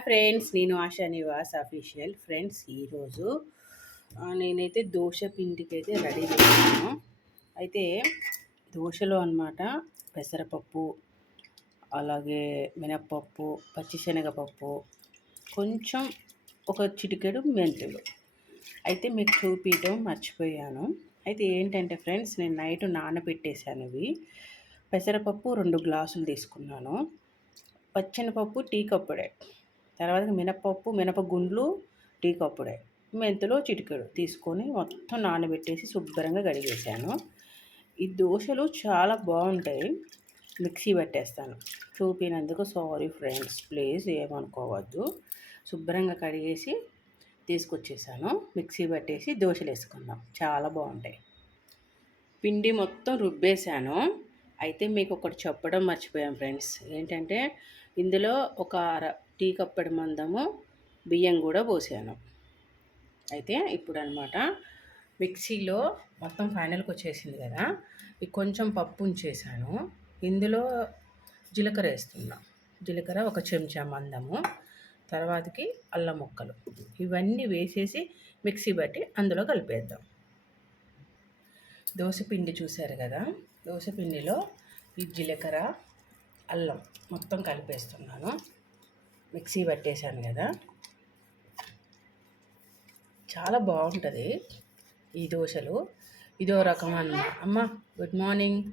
Hi friends నేను ASHA Nivas official friends ఈరోజు నేనైతే దోశ పిండికి అయితే రెడీ చేశాను. అయితే దోశలో అనమాట పెసరపప్పు అలాగే మినప్పప్పు పచ్చిశనగపప్పు కొంచెం ఒక చిటికెడు మెంతులు. అయితే మీకు చూపించడం మర్చిపోయాను. అయితే ఏంటంటే ఫ్రెండ్స్ నేను నైట్ నానబెట్టేశాను ఇవి. పెసరపప్పు రెండు గ్లాసులు తీసుకున్నాను. పచ్చెనపప్పు టీ కప్పుడే. తర్వాత మినపప్పు మినపగుండ్లు టీ కప్పుడే మెంతులు చిటికెడు తీసుకొని మొత్తం నానబెట్టేసి శుభ్రంగా కడిగేసాను ఈ దోశలు చాలా బాగుంటాయి. మిక్సీ పెట్టేస్తాను. చూపినందుకు సారీ ఫ్రెండ్స్ ప్లీజ్ ఏమనుకోవద్దు. శుభ్రంగా కడిగేసి తీసుకొచ్చేసాను. మిక్సీ పట్టేసి దోశలు వేసుకుందాం. చాలా బాగుంటాయి. పిండి మొత్తం రుబ్బేశాను. అయితే మీకు ఒకటి చెప్పడం మర్చిపోయాం ఫ్రెండ్స్. ఏంటంటే ఇందులో ఒక అర టీ కప్పడి మందము బియ్యం కూడా పోసాను. అయితే ఇప్పుడు అనమాట మిక్సీలో మొత్తం ఫైనల్కి వచ్చేసింది కదా ఇది కొంచెం పప్పు ఉంచేసాను. ఇందులో జీలకర్ర వేస్తున్నా. జీలకర్ర ఒక చెంచా మందము తర్వాతకి అల్లం ముక్కలు. ఇవన్నీ వేసేసి మిక్సీ బట్టి అందులో కలిపేద్దాం. పిండి చూశారు కదా పిండిలో ఈ జీలకర్ర అల్లం మొత్తం కలిపేస్తున్నాను. మిక్సీ పట్టేశాను కదా. చాలా బాగుంటుంది ఈ దోశలు. ఇదో రకం అన్న. అమ్మ గుడ్ మార్నింగ్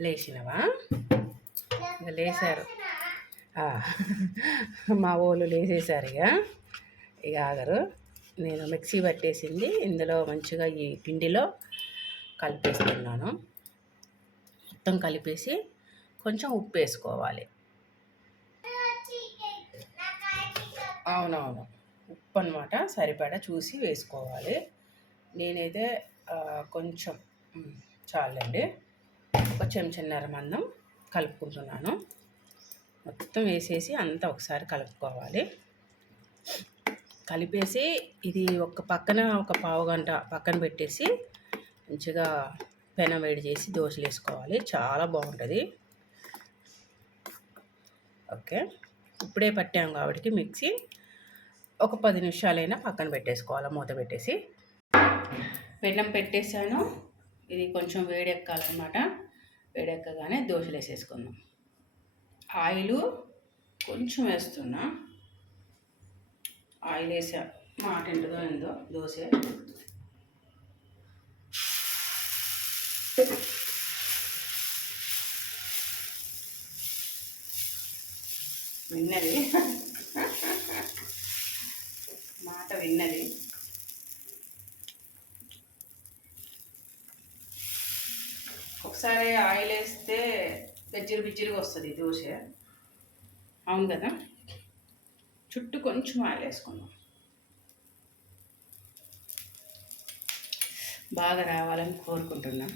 లేచినవా? ఇంకా లేచారు మా వాళ్ళు లేసేసారు ఇక. ఇక ఆగరు. నేను మిక్సీ పట్టేసింది. ఇందులో మంచిగా ఈ పిండిలో కలిపేస్తున్నాను. మొత్తం కలిపేసి కొంచెం ఉప్పు వేసుకోవాలి. అవునవును. ఉప్పు అనమాట సరిపడా చూసి వేసుకోవాలి. నేనైతే కొంచెం చాలండి. ఒక చెంచన్నర మందం కలుపుకుంటున్నాను. మొత్తం వేసేసి అంతా ఒకసారి కలుపుకోవాలి. కలిపేసి ఇది ఒక పక్కన ఒక పావు గంట పక్కన పెట్టేసి మంచిగా పెనం వేడి చేసి దోశలు వేసుకోవాలి చాలా బాగుంటుంది. ఓకే. ఇప్పుడే పట్టాం కాబట్టి మిక్సీ. ఒక పది నిమిషాలైనా పక్కన పెట్టేసుకోవాలి మూత పెట్టేసి. బెల్లం పెట్టేసాను ఇది కొంచెం వేడెక్కాలన్నమాట. వేడెక్కగానే దోశలు వేసేసుకుందాం. ఆయిల్ కొంచెం వేస్తున్నా. ఆయిల్ వేసా. మాట ఎంటుందో ఏందో దోశ. విన్నది. మాట విన్నది. ఒకసారి ఆయిల్ వేస్తే గజ్జిరి బిజ్జిరిగా వస్తుంది దోశ. అవును కదా? చుట్టూ కొంచెం ఆయిల్ వేసుకుందాం. బాగా రావాలని కోరుకుంటున్నా.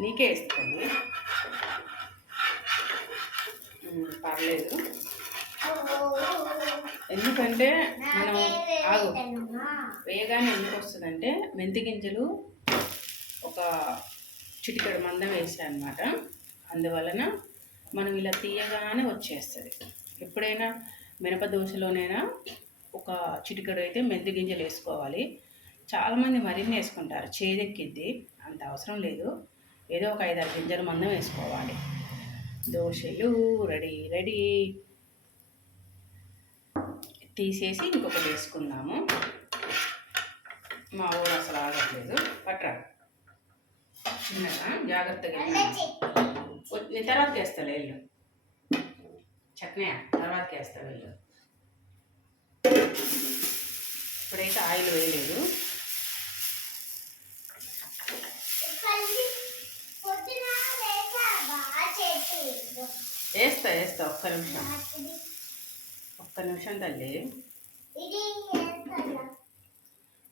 నీకే ఇస్తుంది పర్లేదు. ఎందుకంటే మనం ఆగు. వేయగానే ఎందుకు వస్తుందంటే మెంతి గింజలు ఒక చిటికడు మందం వేసాయి అనమాట అందువలన మనం ఇలా తీయగానే వచ్చేస్తుంది. ఎప్పుడైనా మినప దోశలోనైనా ఒక చిటికడు అయితే మెంతి గింజలు వేసుకోవాలి. చాలామంది మరిన్ని వేసుకుంటారు. చేదెక్కిద్ది. అంత అవసరం లేదు. ఏదో ఒక ఐదారు గింజలు మందం వేసుకోవాలి. దోశలు రెడీ రెడీ. తీసేసి ఇంకొకటి వేసుకుందాము. మా ఊరు అసలు ఆగట్లేదు. పట్రా. చిన్నగా జాగ్రత్తగా నేను తర్వాత వేస్తా వెళ్ళు చట్నీ తర్వాత వేస్తా వెళ్ళు ఇప్పుడైతే ఆయిల్ వేయలేదు. వేస్తా వేస్తా ఒక్క నిమిషం ఒక్క నిమిషం తల్లి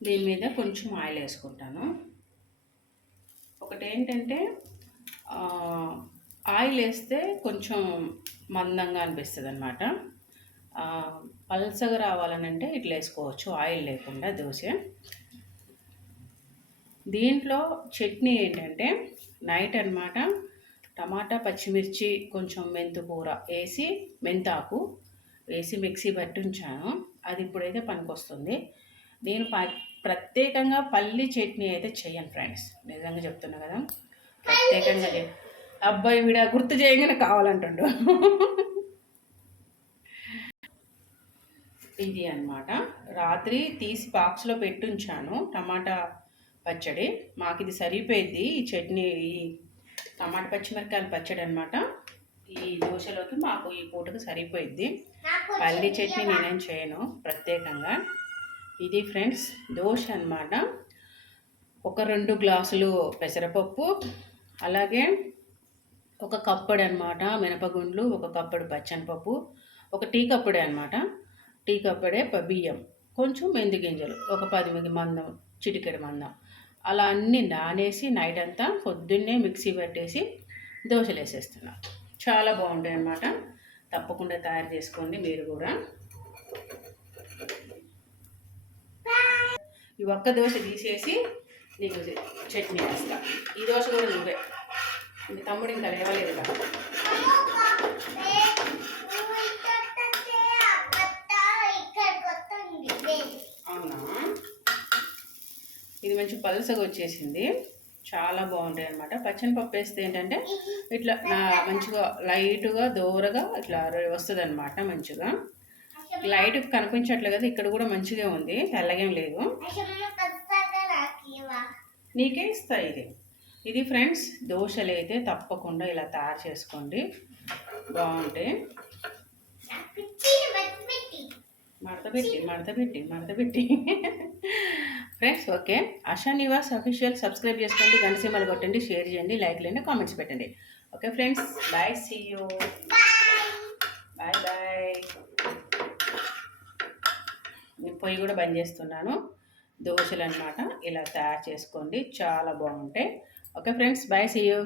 దీని మీద కొంచెం ఆయిల్ వేసుకుంటాను. ఒకటి ఏంటంటే ఆయిల్ వేస్తే కొంచెం మందంగా అనిపిస్తుంది అనమాట పల్సగా రావాలనంటే ఇట్లా వేసుకోవచ్చు. ఆయిల్ లేకుండా దోశ. దీంట్లో చట్నీ ఏంటంటే నైట్ అనమాట టమాటా పచ్చిమిర్చి కొంచెం మెంతుకూర వేసి మెంతాకు వేసి మిక్సీ పట్టి ఉంచాను అది ఇప్పుడైతే పనికొస్తుంది. నేను ప ప్రత్యేకంగా పల్లి చట్నీ అయితే చేయను ఫ్రెండ్స్. నిజంగా చెప్తున్నా కదా. ప్రత్యేకంగా అబ్బాయి వీడ గుర్తు చేయగానే కావాలంటుండు. ఇది అన్నమాట. రాత్రి తీసి బాక్స్లో పెట్టుంచాను టమాటా పచ్చడి. మాకు ఇది సరిపోయింది ఈ చట్నీ ఈ టమాటా పచ్చిమిరకాయల పచ్చడి అనమాట ఈ దోశలోకి మాకు ఈ పూటకు సరిపోయిద్ది. పల్లి చట్నీ నేనేం చేయను ప్రత్యేకంగా. ఇది ఫ్రెండ్స్ దోశ అన్నమాట. ఒక రెండు గ్లాసులు పెసరపప్పు అలాగే ఒక కప్పడు అనమాట మినపగుండ్లు ఒక కప్పడు పచ్చనిపప్పు ఒక టీ కప్పుడే అనమాట టీ కప్పుడే బియ్యం కొంచెం మెంతి గింజలు ఒక పది మంది మందం చిటికెడు మందం. అలా అన్నీ నానేసి నైట్ అంతా పొద్దున్నే మిక్సీ పట్టేసి దోశలు వేసేస్తున్నారు చాలా బాగుంటాయి అన్నమాట. తప్పకుండా తయారు చేసుకోండి మీరు కూడా. ఈ ఒక్క దోశ తీసేసి నీకు చట్నీ వేస్తా. ఈ దోశ కూడా నువ్వే. మీ తమ్ముడు ఇంకా లేవలేదు కదా. కొంచెం పలుసగా వచ్చేసింది. చాలా బాగుంటాయి అనమాట పచ్చని పప్పు వేస్తే ఏంటంటే ఇట్లా మంచిగా లైట్గా దూరగా ఇట్లా వస్తుంది అనమాట మంచిగా. లైట్ కనిపించట్లే కదా ఇక్కడ కూడా మంచిగా ఉంది తెల్లగేం లేదు. నీకే ఇస్తా ఇది. ఇది ఫ్రెండ్స్ దోశలు అయితే తప్పకుండా ఇలా తయారు చేసుకోండి. బాగుంటాయి. మడతపెట్టి మడతపెట్టి మడతపెట్టి friends okay. Asha Nivas official subscribe చేసుకోండి గంటసీమలు కొట్టండి షేర్ చేయండి లైక్ చేయండి కామెంట్స్ పెట్టండి. Okay friends bye see you bye bye పొయ్యి కూడా బంద్ చేస్తున్నాను. దోశలు అనమాట ఇలా తయారు చేసుకోండి చాలా బాగుంటాయి. Okay friends bye see you